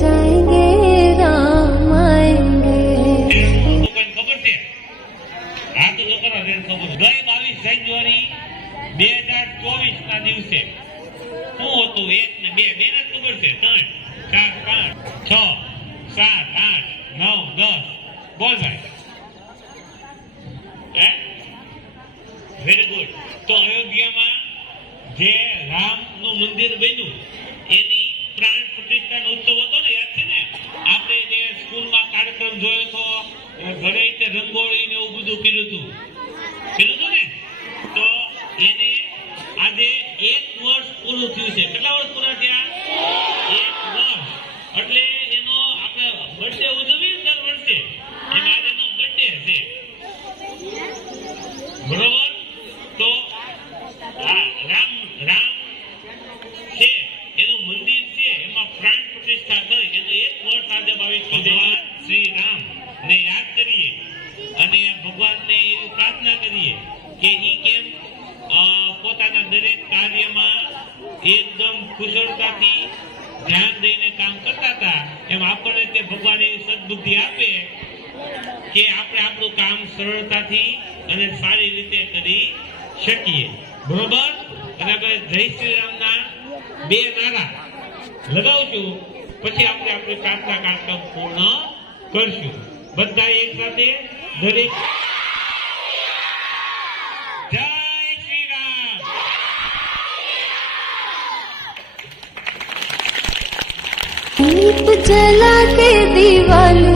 जाएंगे राम आएंगे। खबर है हाँ तो खबर गई 22 જાન્યુઆરી 2024 ના દિવસે શું હતું 1 ને 2 બેને ખબર છે 3 4 5 6 7 8 9 10 બોલ ભાઈ હે વેરી ગુડ તો અયોધ્યામાં જે રામનું મંદિર બન્યું એની પ્રાણ પ્રતિષ્ઠાનો ઉત્સવ હતો ને યાદ છે ને આપણે જે સ્કૂલમાં કાર્યક્રમ જોયો તો ઘરે તે રંગોળી ને એવું બધું કર્યું હતું ને તો એને આજે 1 વર્ષ પૂરું થયું છે કેટલા વર્ષ પૂરા થયા 1 વર્ષ એટલે એનો આપણે બર્થડે ઉજવીએ દર વર્ષે એમ આજે એનો બર્થડે છે બરોબર તો રામ છે એનું મંદિર છે એમાં પ્રાણ પ્રતિષ્ઠા કરી એનું 1 વર્ષ આજે 22 ભગવાન શ્રી રામ ને યાદ કરીએ અને ભગવાનને એવી પ્રાર્થના કરીએ કે એ કેમ પોતાના દરેક કાર્યમાં એકદમ કુશળતાથી ધ્યાન દઈને કામ કરતા હતા એમ આપણને તે ભગવાન એવી સદબુદ્ધિ આપે કે આપણે આપણું કામ સરળતાથી અને સારી રીતે કરી શકીએ બરોબર અને આપણે જય શ્રી રામના 2 નારા લગાવશું પછી આપણે આપણી પ્રાર્થના કાર્યક્રમ પૂર્ણ કરશું બધા એક સાથે દરેક જય શ્રી રામ दीप जला के दिवाली